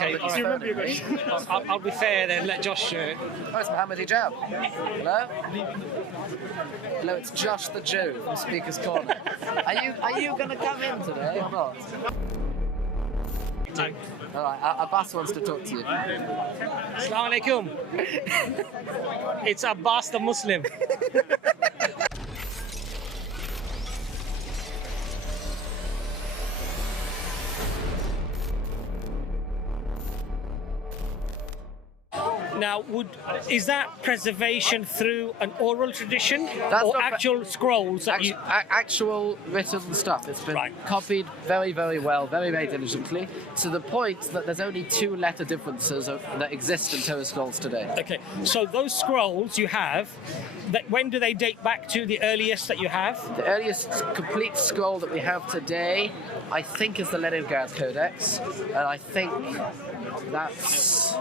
Okay, I'll be fair then, let Josh... Oh, it's Mohammed Hijab. Hello? Hello, it's Josh the Jew from Speaker's Corner. Are you going to come in today or not? No. Alright, Abbas wants to talk to you. Assalamu alaikum. It's Abbas the Muslim. Now, is that preservation through an oral tradition or actual scrolls? Actual written stuff. It's been copied very, very well, very, very diligently, to the point that there's only 2 letter differences that exist in Torah scrolls today. Okay, so those scrolls you have, when do they date back to the earliest that you have? The earliest complete scroll that we have today, I think, is the Leningrad Codex, and I think that's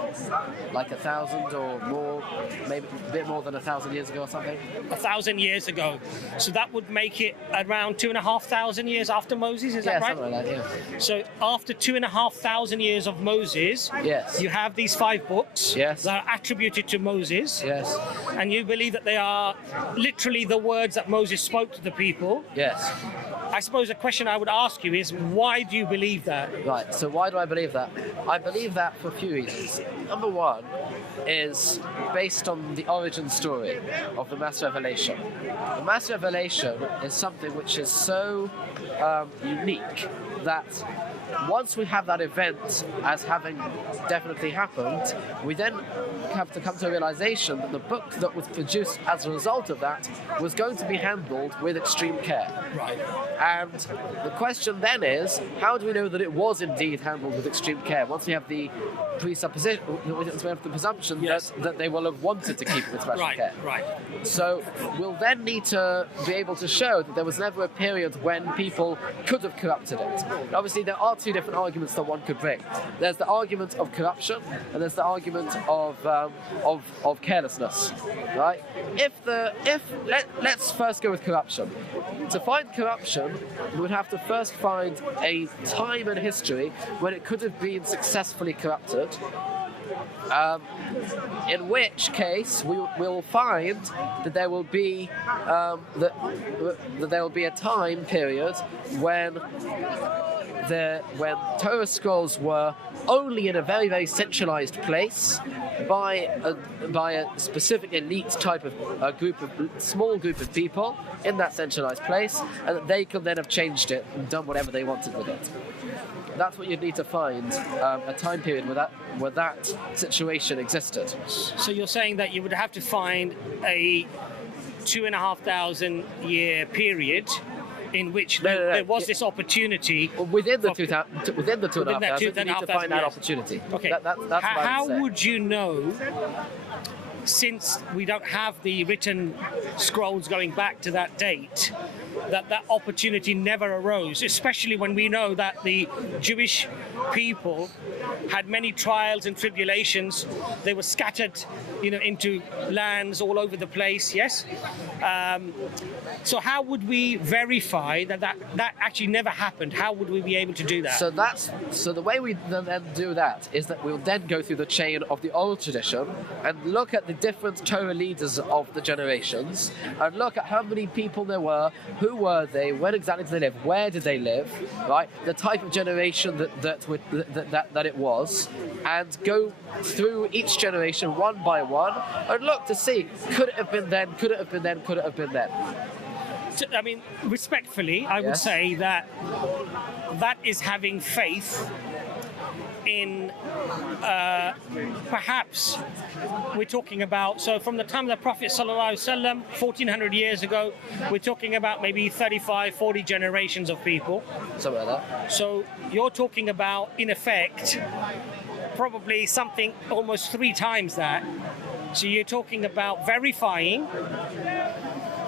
like 1,000 or more, maybe a bit more than 1,000 years ago or something. 1,000 years ago. So that would make it around 2,500 years after Moses, is that right? Yeah, something like that, yeah. So after 2,500 years of Moses, yes, you have these 5 books yes, that are attributed to Moses. Yes. And you believe that they are literally the words that Moses spoke to the people. Yes. I suppose the question I would ask you is, why do you believe that? Right, so why do I believe that? I believe that for a few reasons. Number one is based on the origin story of the mass revelation. The mass revelation is something which is so unique that once we have that event as having definitely happened, we then have to come to a realization that the book that was produced as a result of that was going to be handled with extreme care. Right. And the question then is, how do we know that it was indeed handled with extreme care? Once we have the presupposition, we have the presumption yes, that they will have wanted to keep it with special care. Right. So we'll then need to be able to show that there was never a period when people could have corrupted it. And obviously, there are 2 different arguments that one could bring. There's the argument of corruption, and there's the argument of carelessness. Right? Let's first go with corruption. To find corruption, we would have to first find a time in history when it could have been successfully corrupted. In which case we will find that there will be that there will be a time period when Torah scrolls were only in a very, very centralized place by a specific elite type of small group of people in that centralized place, and that they could then have changed it and done whatever they wanted with it. That's what you'd need to find, a time period where that situation existed. So you're saying that you would have to find a 2,500 year period in which there was this opportunity. Within the 2,500, you need to find that opportunity. Okay. That's how would you know, since we don't have the written scrolls going back to that date, that opportunity never arose, especially when we know that the Jewish people had many trials and tribulations. They were scattered, into lands all over the place, yes? So how would we verify that actually never happened? How would we be able to do that? So the way we then do that is that we'll then go through the chain of the oral tradition and look at the different Torah leaders of the generations and look at how many people there were, who were they, when exactly did they live, where did they live, right? The type of generation that it was, and go through each generation one by one and look to see, could it have been then, could it have been then, could it have been then? I mean, respectfully, I would say that is having faith in perhaps we're talking about, so from the time of the Prophet ﷺ, 1,400 years ago, we're talking about maybe 35, 40 generations of people. Something like that. So you're talking about, in effect, probably something almost 3 times that. So you're talking about verifying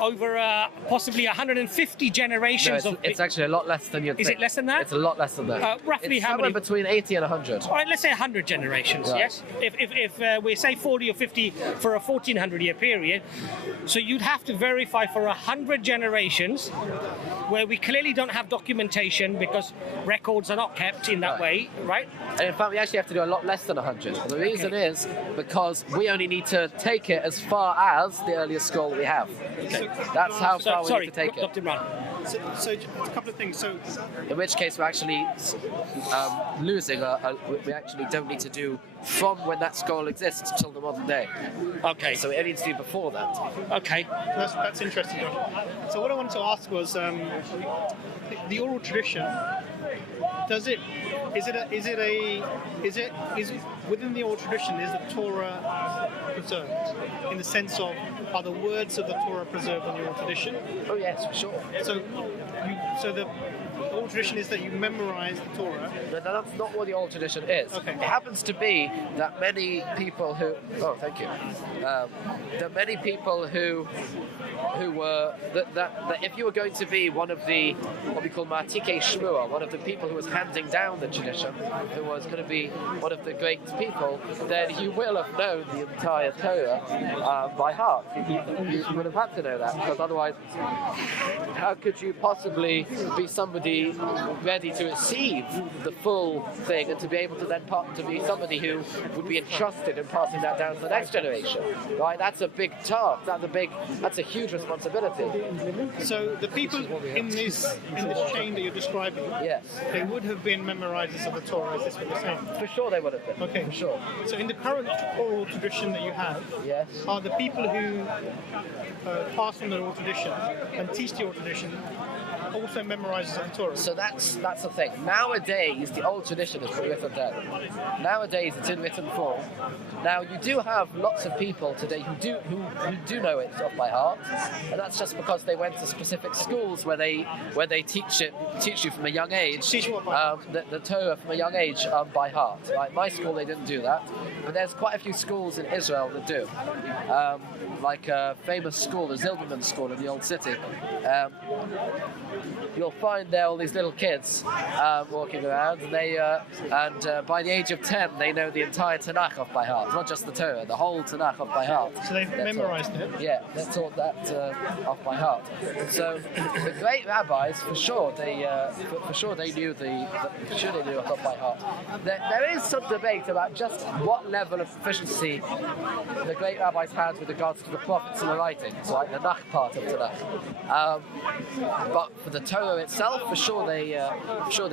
over possibly 150 generations No, it's actually a lot less than you'd think. Is it less than that? It's a lot less than that. Roughly it's how somewhere many? between 80 and 100. All right, let's say 100 generations, Right. yes? If we say 40 or 50 for a 1400-year period, so you'd have to verify for 100 generations where we clearly don't have documentation because records are not kept in that way, right? And in fact, we actually have to do a lot less than 100. The reason is because we only need to take it as far as the earliest scroll we have. So, That's how far we Sorry, need to take it. Dr. Imran. so a couple of things. So In which case, we're actually losing. We actually don't need to do from when that scroll exists till the modern day. Okay, So we only need to do before that. okay. that's interesting, John. So what I wanted to ask was the oral tradition. Is within the oral tradition, is the Torah preserved in the sense of, are the words of the Torah preserved in the oral tradition? Oh yes, for sure. So the oral tradition is that you memorize the Torah. But that's not what the old tradition is. Okay. It happens to be that many people who that many people who were that if you were going to be one of the what we call Ma'atikei Shmua, one of the people who was handing down the tradition, who was going to be one of the great people, then you will have known the entire Torah by heart. You would have had to know that, because otherwise, how could you possibly be somebody ready to receive the full thing and to be able to then to be somebody who would be entrusted in passing that down to the next generation? Right? That's a big task. That's a huge responsibility. So the people in this chain that you're describing, Yes. they would have been memorizers of the Torah. Is this what you're saying? For sure they would have been. Okay. For sure. So in the current oral tradition that you have, Yes. are the people who pass on the oral tradition and teach the oral tradition also memorizers of the Torah? So that's the thing. Nowadays, the old tradition is written down. Nowadays, it's in written form. Now, you do have lots of people today who do know it off by heart, and that's just because they went to specific schools where they teach you from a young age. Teach what by heart? The Torah from a young age by heart. Like my school, they didn't do that, but there's quite a few schools in Israel that do. Like a famous school, the Zilberman School in the Old City. You'll find there all these little kids walking around, and by the age of 10, they know the entire Tanakh off by heart, not just the Torah, the whole Tanakh off by heart. So they've memorized it? Yeah, they're taught that off by heart. So the great rabbis, for sure, they knew it off by heart. There is some debate about just what level of proficiency the great rabbis had with regards to the prophets and the writings, like the Nach part of Tanakh. But for the Torah itself, for sure they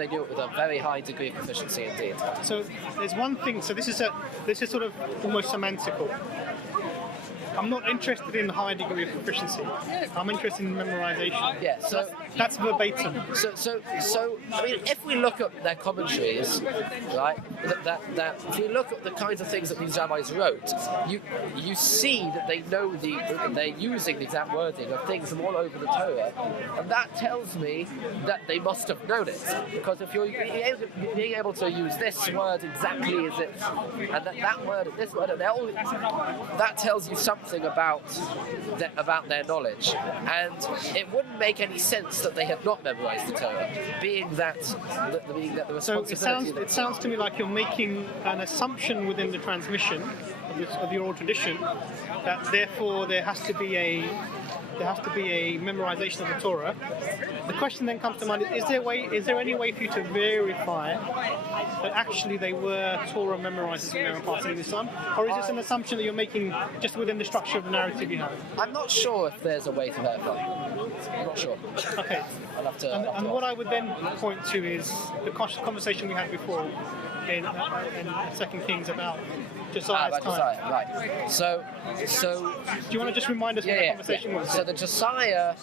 knew it with a very high degree of proficiency indeed. So there's one thing. So this is sort of almost semantical. I'm not interested in high degree of proficiency. I'm interested in memorization. Yeah, so that's verbatim. So I mean, if we look at their commentaries, right, that if you look at the kinds of things that these rabbis wrote, you see that they know they're using the exact wording of things from all over the Torah, and that tells me that they must have known it, because if you're being able to use this word exactly as it, and that word, this word, that tells you something about their knowledge, and it wouldn't make any sense that they had not memorized the Torah, being that the responsibility. So it sounds to me like you're making an assumption within the transmission of the oral tradition that therefore there has to be a memorization of the Torah. The question then comes to mind: is there any way for you to verify that actually they were Torah memorizers when they were passing this on, or is this an assumption that you're making just within the structure of the narrative you have? I'm not sure if there's a way to verify. I'm not sure. Okay. I'll have to. And what I would then point to is the conversation we had before in 2 Kings about Josiah's time. Josiah, right. So do you want to just remind us what the conversation was? So the Josiah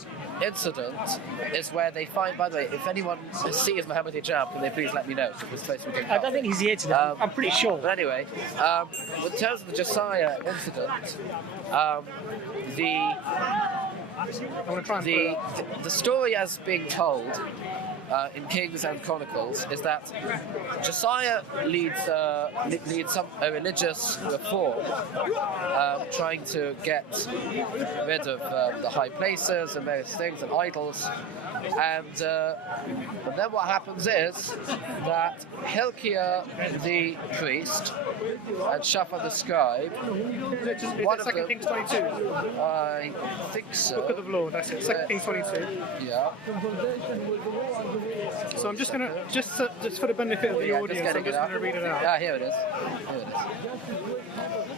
incident is where they find, by the way, if anyone sees Mohammed Hijab, can they please let me know? We're supposed to be doing I don't think he's here today. I'm pretty sure. But anyway, in terms of the Josiah incident, the story as being told in Kings and Chronicles is that Josiah leads a religious reform, trying to get rid of the high places and various things and idols. And then what happens is that Hilkiah the priest and Shaphan the scribe, Is it 2 Kings 22? I think so. Book of the Law, that's it. 2 Kings 22. Yeah. So I'm just going to, just for the benefit of the audience, I'm just going to read it out. Yeah, here it is.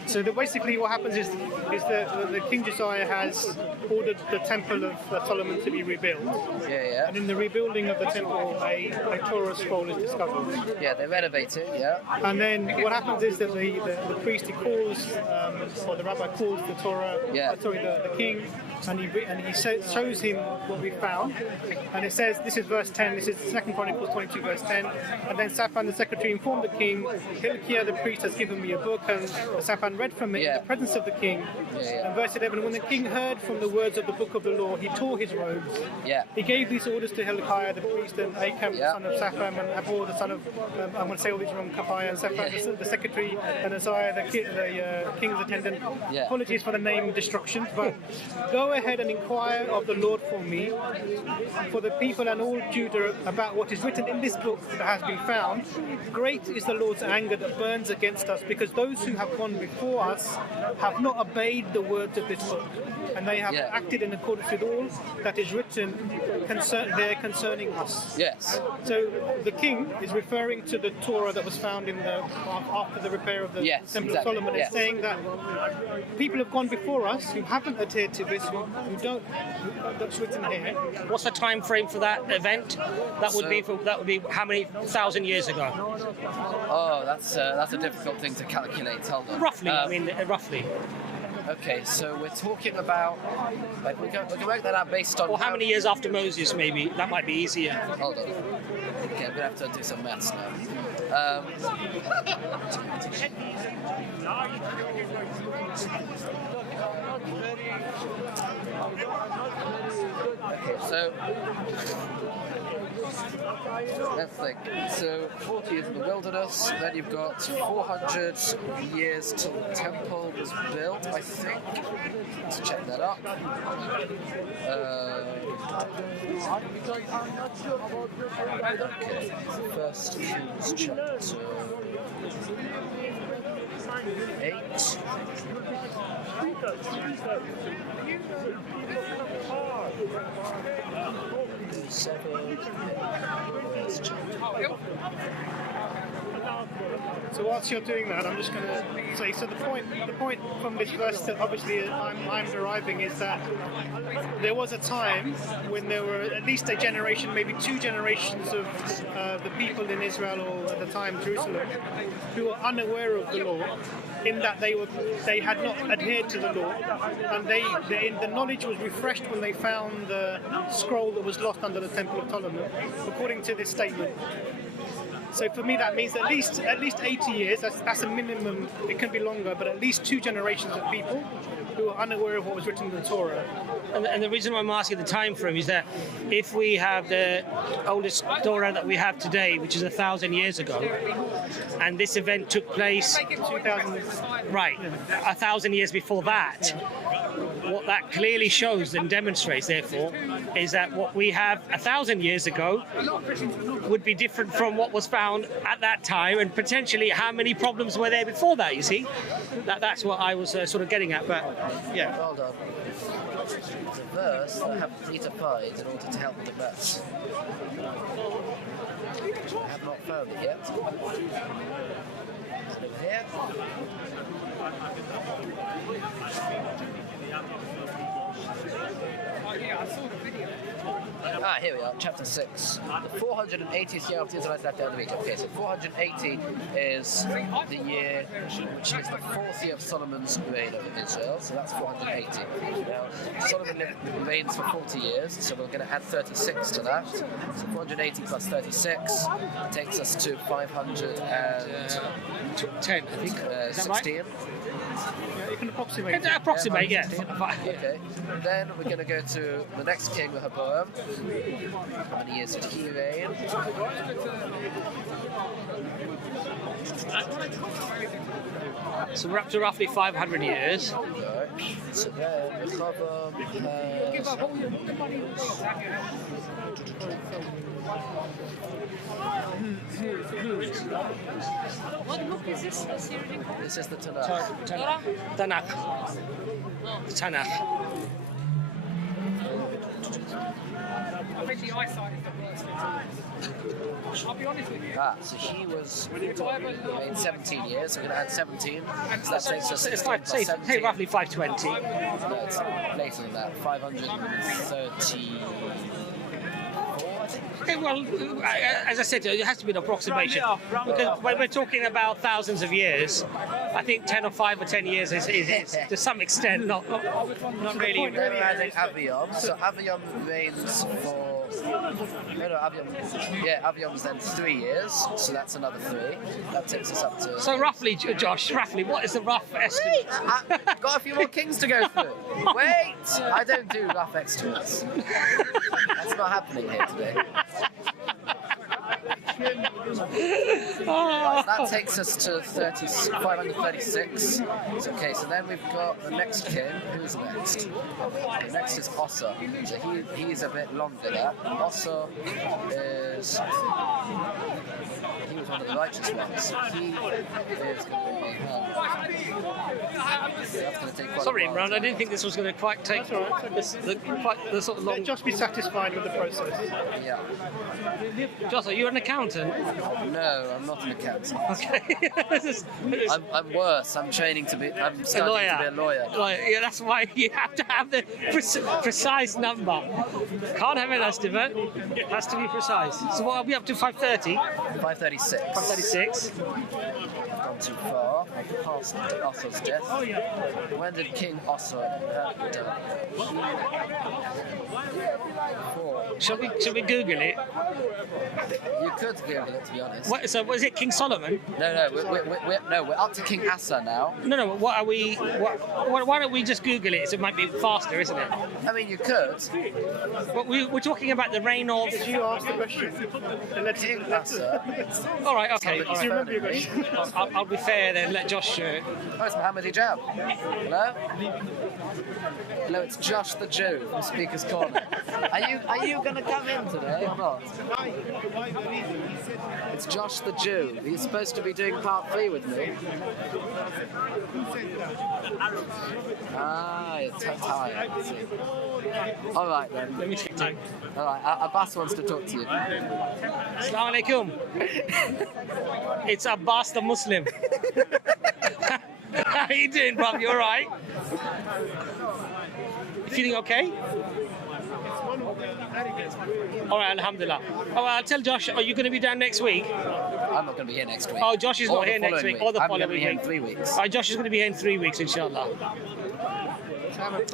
So basically what happens is the King Josiah has ordered the Temple of Solomon to be rebuilt. Yeah. And in the rebuilding of the temple, a Torah scroll is discovered. Yeah, they renovate it, yeah. And then what happens is that the priest, he calls, or the rabbi calls the Torah, the king, and he shows him what we found. And it says, this is verse 10, this is 2 Chronicles 22 verse 10. And then Shaphan the secretary informed the king, Hilkiah the priest has given me a book, and Shaphan read from it in the presence of the king. And verse 11, when the king heard from the words of the book of the law, he tore his robes. He gave these orders to Hilkiah the priest, and Acham the son of Shaphan, and Abor the son of, I'm going to say all these wrong, Kapiah, and Shaphan the secretary, and Isaiah the king's attendant. Apologies for the name destruction, but go ahead and inquire of the Lord for me, for the people and all Judah, about what is written in this book that has been found. Great is the Lord's anger that burns against us, because those who have gone before us have not obeyed the words of this book, and they have acted in accordance with all that is written concerning us. Yes. So the king is referring to the Torah that was found in after the repair of the Temple of Solomon. It's saying that people have gone before us who haven't adhered to this, who don't. That's written here. What's the time frame for that event? That would be how many thousand years ago? Oh, that's a difficult thing to calculate. Hold on. Roughly, roughly. Okay, so we're talking about, we can work that out based on... Or how many years after Moses, maybe? That might be easier. Hold on. Okay, I'm going to have to do some maths now. Okay, so... let's think. So 40 years in the wilderness, then you've got 400 years till the temple was built, I think. Let's check that up. Okay, First Kings chapter 8. 7. So whilst you're doing that, I'm just going to say, so the point from this verse that obviously I'm deriving is that there was a time when there were at least a generation, maybe 2 generations of the people in Israel, or at the time Jerusalem, who were unaware of the law, in that they had not adhered to the law, and the knowledge was refreshed when they found the scroll that was lost under the Temple of Solomon, according to this statement. So for me, that means at least 80 years. That's a minimum. It can be longer, but at least 2 generations of people who are unaware of what was written in the Torah. And the reason why I'm asking the time frame is that if we have the oldest Torah that we have today, which is 1,000 years ago, and this event took place 2000, right, 1,000 years before that, what that clearly shows and demonstrates, therefore, is that what we have 1,000 years ago would be different from what was found at that time, and potentially how many problems were there before that, you see? That's what I was sort of getting at, but yeah. Hold on. It's a verse that I need to find in order to help with the maths. I have not found it yet. It's over here. Here we are, chapter 6. The 480th year of the Israelites left out of Egypt. Okay, so 480 is the year which is the 4th year of Solomon's reign over Israel, so that's 480. Now, Solomon reigns for 40 years, so we're going to add 36 to that. So 480 plus 36 takes us to 510, I think. 16. Yeah, you can approximate. Approximate, yeah. Okay. Then we're going to go to the next king, Rehoboam. How many years did he reign? So we're up to roughly 500 years. Right. So then Rehoboam has... What book is this? This is the Tanakh. Tanakh. Tanakh. I think the eyesight is the worst. I'll be honest with you. So he was in 17 years, so we're going to add 17. So that takes us It's 16 plus 17. roughly 520. No, it's later than that. 530. Okay, well, as I said, it has to be an approximation because when we're talking about thousands of years, I think 10 or 5 or 10 years is to some extent not really. Then we're adding Aviom. So Aviom reigns for... Aviom's then 3 years, so that's another 3. That takes us up to... So roughly, Josh, what is the rough estimate? I've got a few more kings to go through. Wait! I don't do rough estimates. That's not happening here today. Right, that takes us to 536. Okay, so then we've got the next king. Who's next? The next is Ossa. So he's a bit longer there. Ossa is... He was one of the righteous ones. He is going to be... That's going to take quite Sorry, a while. Imran, I didn't think this was going to quite take the sort of long... Just be satisfied with the process. Yeah. Josh, are you an accountant? No, I'm not an accountant. Okay. I'm worse. I'm studying to be a lawyer. Yeah, that's why you have to have the precise number. Can't have an estimate. It has to be precise. So what are we up to? 530? 536. 536. Gone too far. I've passed Osso's death. When did King Ossa die? Shall we Google it? You could Google it, to be honest. So was it King Solomon? No, we're up to King Asa now. No. What are we? Why don't we just Google it? So it might be faster, isn't it? I mean, you could. But we're talking about the reign of. Did you ask the question? King Asa. All right. Okay. Do you remember your question? I'll be fair then. Let Josh. Oh, it's Mohammed Hijab. Hello. Hello, it's Josh the Jew from Speaker's Corner. Are you going to come in today or not? It's Josh the Jew. He's supposed to be doing part 3 with me. You're tired. All right then. Let me check time. All right, Abbas wants to talk to you. Assalamu alaikum. It's Abbas the Muslim. How are you doing, bro? You all right? You feeling okay? All right, alhamdulillah. Oh, I'll tell Josh, are you going to be down next week? I'm not going to be here next week. Oh, Josh is not here next week, or the following I'm going to be here in week. 3 weeks. All right, Josh is going to be here in 3 weeks, inshallah.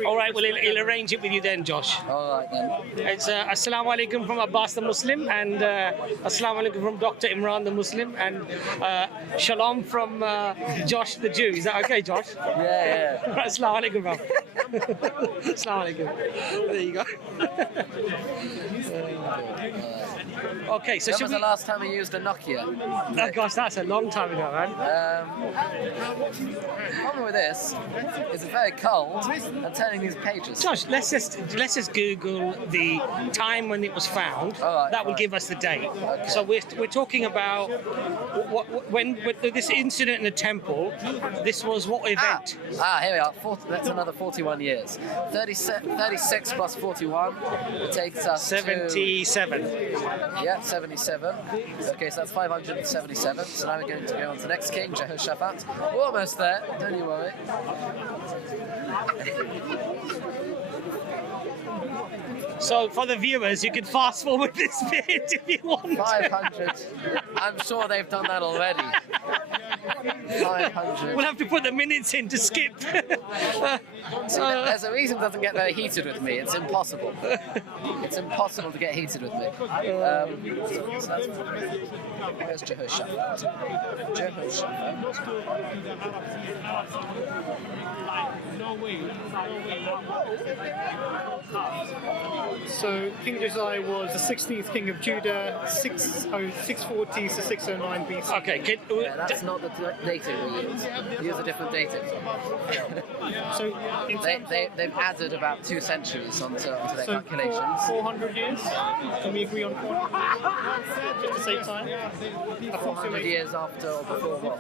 All right, well, he'll arrange it with you then, Josh. All right then. It's Assalamu alaikum from Abbas the Muslim, and Assalamu alaikum from Dr. Imran the Muslim, and Shalom from Josh the Jew. Is that okay, Josh? Yeah. Assalamu alaikum, bro. Assalamu alaikum. There you go. Okay, so When should was we... the last time you used a Nokia? Oh gosh, that's a long time ago, man. The problem with this is it's very cold and turning these pages. Josh, let's just Google the time when it was found. All right, that will fine. give us the date. Okay. So we're talking about when this incident in the temple. This was what event? Here we are. That's another 41 years. 36 plus 41 takes us 77. Yeah, 77. Okay, so that's 577. So now we're going to go on to the next king, Jehoshaphat. We're almost there. Don't you worry. So for the viewers, you can fast forward this bit if you want. 500. I'm sure they've done that already. 500. We'll have to put the minutes in to skip. See, there's a reason it doesn't get very heated with me. It's impossible. It's impossible to get heated with me. Where's Jehoshaphat? So King Josiah was the 16th king of Judah, 640 to 609 BC. Okay, Yeah, that's not the dating we use. We use a different dating. So in terms They've added about 2 centuries onto their calculations. 400 years? Can we agree on 400? Just to save time? 400 years after or before what?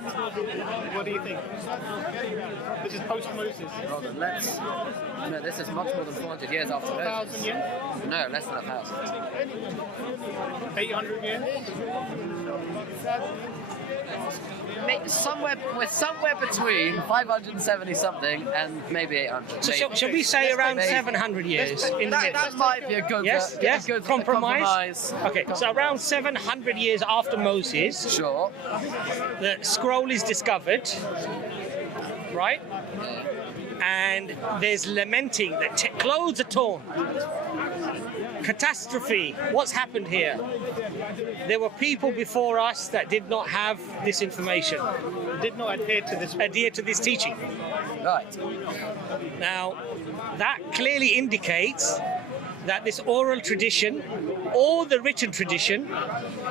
What do you think? This is post-Moses. Hold on, no, this is much more than 400 years after Moses. 1,000 years? No, less than 1,000. 800 years? We're somewhere between 570 something and maybe 800. So shall we say around Maybe. 700 years? In the That might be a good Yes, yes. good Compromise. Okay, so around 700 years after Moses, Sure. the scroll is discovered, right? Yeah. And there's lamenting that clothes are torn. Catastrophe. What's happened here? There were people before us that did not have this information, Did not adhere to this teaching. Right. Now, that clearly indicates that this oral tradition or the written tradition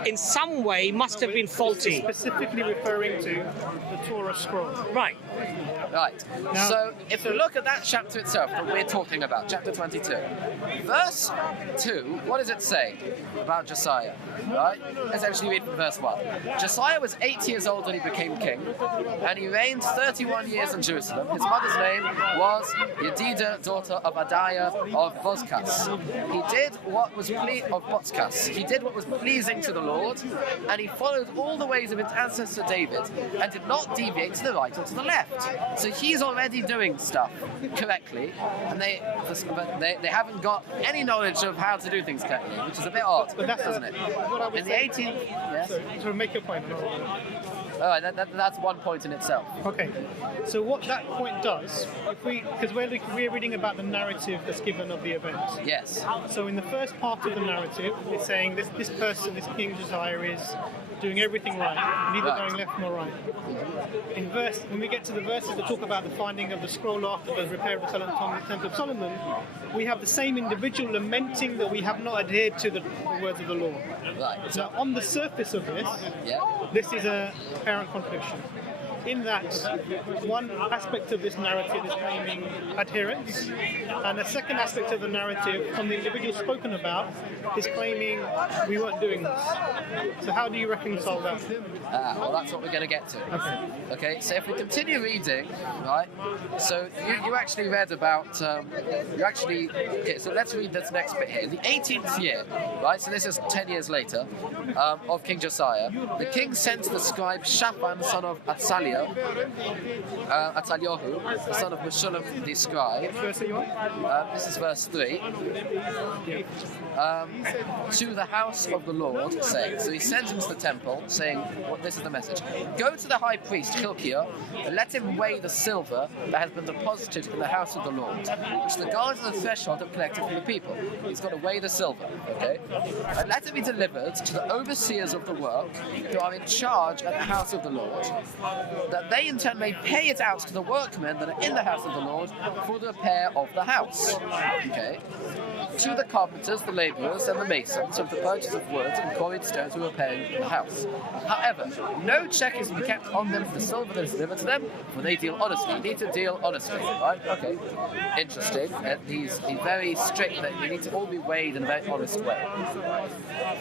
in some way must have been faulty. Specifically referring to the Torah scroll. Right. Right. Now- So if we look at that chapter itself that we're talking about, chapter 22, verse 2, what does it say about Josiah? Right? Let's actually read from verse 1. Josiah was 8 years old when he became king, and he reigned 31 years in Jerusalem. His mother's name was Yedida, daughter of Adiah of Bozkas. He did what was He did what was pleasing to the Lord, and he followed all the ways of his ancestor David, and did not deviate to the right or to the left. So he's already doing stuff correctly, and they haven't got any knowledge of how to do things correctly, which is a bit odd, But that's doesn't it? what I would In the say. 18th, yes. So make your point. All right, that's one point in itself. Okay, so what that point does, because we're reading about the narrative that's given of the event. Yes. So in the first part of the narrative, it's saying this person, this King Josiah, is doing everything right, neither Right. going left nor right. When we get to the verses that talk about the finding of the scroll after the repair of the Temple of Solomon, we have the same individual lamenting that we have not adhered to the words of the law. Right. Now, on the surface of this, Yeah. this is a apparent contradiction. In that, one aspect of this narrative is claiming adherence, and a second aspect of the narrative, from the individual spoken about, is claiming we weren't doing this. So how do you reconcile that? Well, that's what we're going to get to. Okay, so if we continue reading, right, so you actually read about, okay, so let's read this next bit here. In the 18th year, right, so this is 10 years later, of King Josiah, the king sent the scribe Shaphan, son of Atzaliah, Atzaliohu, the son of Meshullam the scribe. Verse are you on? This is verse 3. To the house of the Lord, saying, so he sends him to the temple, saying, well, this is the message: go to the high priest Hilkiah, and let him weigh the silver that has been deposited in the house of the Lord, which the guards of the threshold have collected from the people. He's got to weigh the silver, okay? And let it be delivered to the overseers of the work, who are in charge at the house of the Lord, that they in turn may pay it out to the workmen that are in the house of the Lord for the repair of the house. Okay? To the carpenters, the labourers, and the masons of the purchase of wood and quarried stones who are repairing the house. However, no check is to be kept on them for the silver that is delivered to them, for they deal honestly. You need to deal honestly, right? Okay. Interesting. And he's very strict that you need to all be weighed in a very honest way.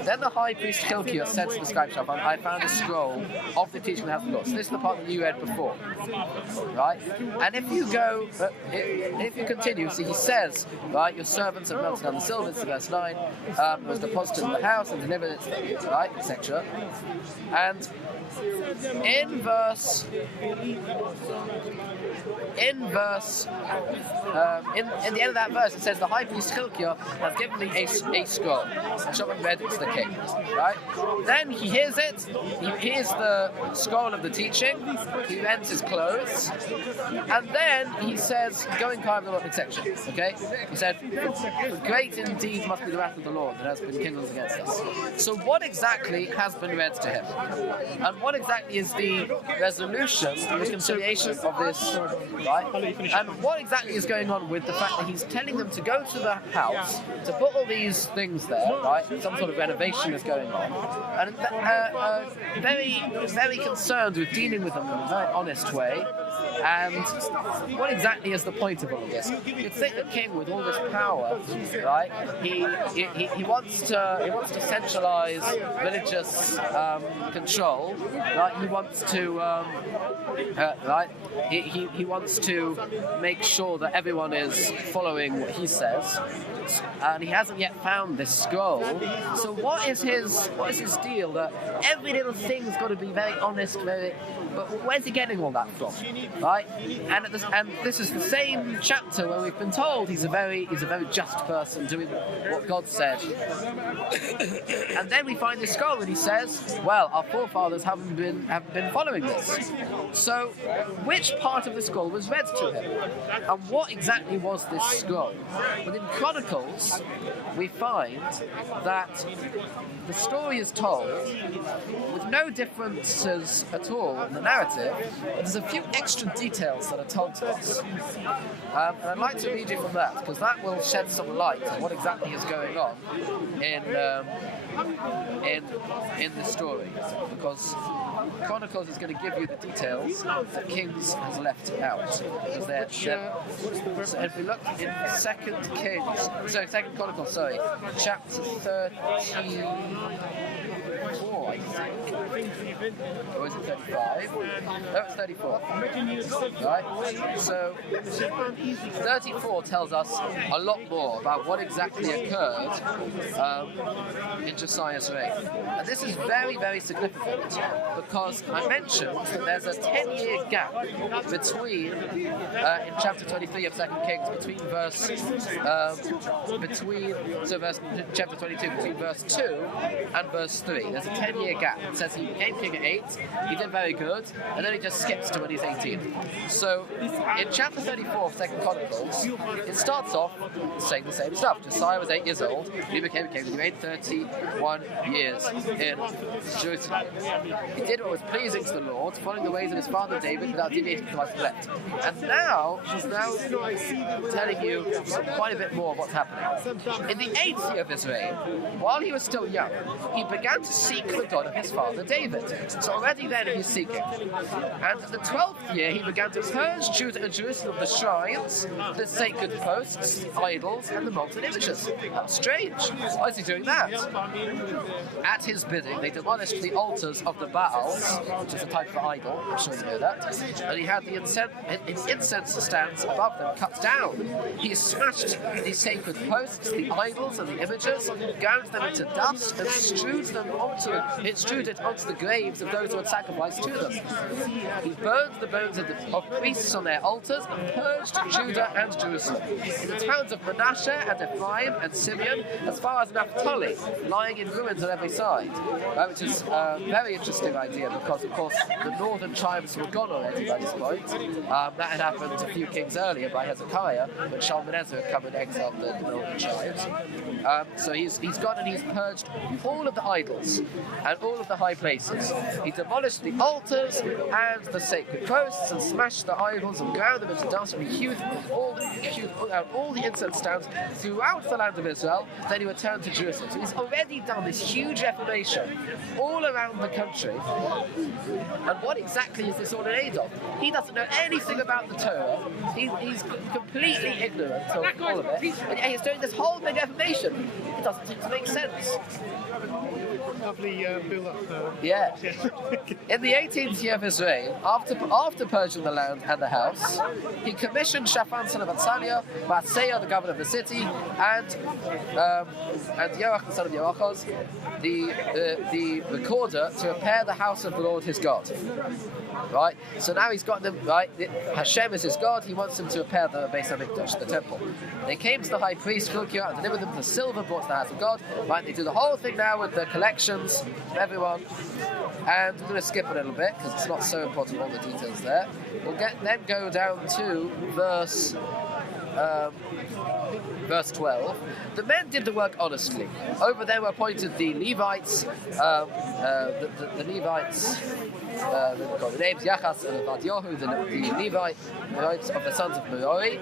Then the high priest Hilkiah said to the scribe Shaphan, I found a scroll of the teaching of the law. So this is the part that you read before, right? And if you go, if you continue, see, he says, right, your servants have melted down the silver, verse 9, was deposited in the house and delivered it, right, etc. And in the end of that verse, it says, the high priest Hilkiah has given me a scroll, and someone read it to the king, right? Then he hears it, he hears the scroll of the teaching, he rends his clothes, and then he says, go inquire of the Lord, etc. Okay? He said, great indeed must be the wrath of the Lord that has been kindled against us. So what exactly has been read to him? And what exactly is the resolution, the reconciliation of this, right? And what exactly is going on with the fact that he's telling them to go to the house, to put all these things there, right? Some sort of renovation is going on. And very, very concerned with dealing with them in a very honest way. And what exactly is the point of all of this? You'd think the king, with all this power, right? He wants to centralize religious control, right? He wants to right? He wants to make sure that everyone is following what he says, and he hasn't yet found this scroll. So what is his deal? That every little thing's got to be very honest, but where's he getting all that from, right? And this is the same chapter where we've been told he's a very just person doing what God said. And then we find this scroll and he says, well, our forefathers haven't been following this. So which part of the scroll was read to him? And what exactly was this scroll? Within Chronicles, we find that the story is told with no differences at all in the narrative, but there's a few extra details that are told to us. And I'd like to read you from that, because that will shed some light on what exactly is going on in the story. Because Chronicles is going to give you the details that Kings has left out. So if we look in Second Chronicles, chapter 34, I think. Or is it 35? No, it's 34. Right? So 34 tells us a lot more about what exactly occurred in Josiah's reign. And this is very, very significant, because I mentioned that there's a 10-year gap between, in chapter 23 of 2 Kings, chapter 22, between verse 2 and verse 3. There's a 10-year gap. It says he became king at 8, he did very good, and then he just skips to when he's 18. So in chapter 34 of 2 Chronicles, it starts off saying the same stuff. Josiah was 8 years old, he became king, he reigned 31 years in Jerusalem. He did what was pleasing to the Lord, following the ways of his father David without deviating from his left. And now, she's now telling you quite a bit more of what's happening. In the 8th year of his reign, while he was still young, he began to seek the God of his father David. So already then he's seeking. And in the 12th year, he began to purge Judah and Jerusalem of the shrines, the sacred posts, the idols, and the molten images. How strange. Why is he doing that? At his bidding, they demolished the altars of the Baals, which is a type of idol, I'm sure you know that, and he had the incense stands above them cut down. He smashed the sacred posts, the idols, and the images, ground them into dust, and strewed it onto the graves of those who had sacrificed to them. He burned the bones of priests on their altars and purged Judah and Jerusalem. In the towns of Manasseh and Ephraim and Simeon, as far as Naphtali, lying in ruins on every side, which is a very interesting idea, because of course the northern tribes were gone already by this point. That had happened a few kings earlier by Hezekiah, when Shalmaneser had come and exiled the northern tribes. So he's gone and he's purged all of the idols and all of the high places. He demolished the altars and the sacred posts and smashed the idols and ground them into dust, and he hewed out all the incense stands throughout the land of Israel. Then he returned to Jerusalem. So he's already done this huge reformation all around the country. And what exactly is this all in aid of? He doesn't know anything about the Torah. He's completely ignorant of all of it. And yet he's doing this whole big reformation. It doesn't seem to make sense. nicely built up. Yeah. In the 18th year of his reign, after purging the land and the house, he commissioned Shaphan son of Atzaliah, Maaseiah, the governor of the city, and Yoach son of Yoachos, the recorder, to repair the house of the Lord his God. Right? So now he's got them, right? Hashem is his God, he wants them to repair the Beis HaMikdash, the temple. They came to the high priest, Hilkiah, and delivered them the silver brought to the house of God. Right? They do the whole thing now with the collections from everyone. And we're going to skip a little bit because it's not so important, all the details there. We'll then go down to verse 12. The men did the work honestly. Over them were appointed the Levites, the Levites, the names Yachas and Vadiohu, the Levites of the sons of Merari,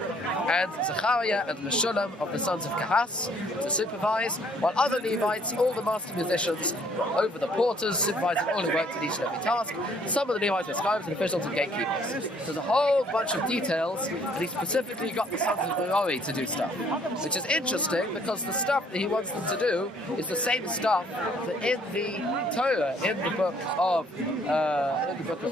and Zechariah and Meshulam of the sons of Kahas to supervise, while other Levites, all the master musicians, were over the porters, supervising all who worked at each and every task. Some of the Levites were scribes and officials and gatekeepers. There's a whole bunch of details, and he specifically got the sons of Merari to do stuff, which is interesting because the stuff that he wants them to do is the same stuff that in the Torah, in the book of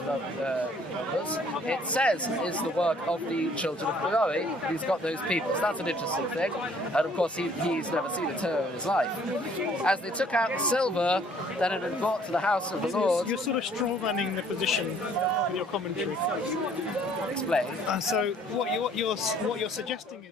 Numbers, it says is the work of the children of Merari. He's got those people, so that's an interesting thing. And of course, he's never seen a Torah in his life. As they took out the silver that had been brought to the house of the Lord, you're sort of straw-manning the position in your commentary. Explain. So what you're suggesting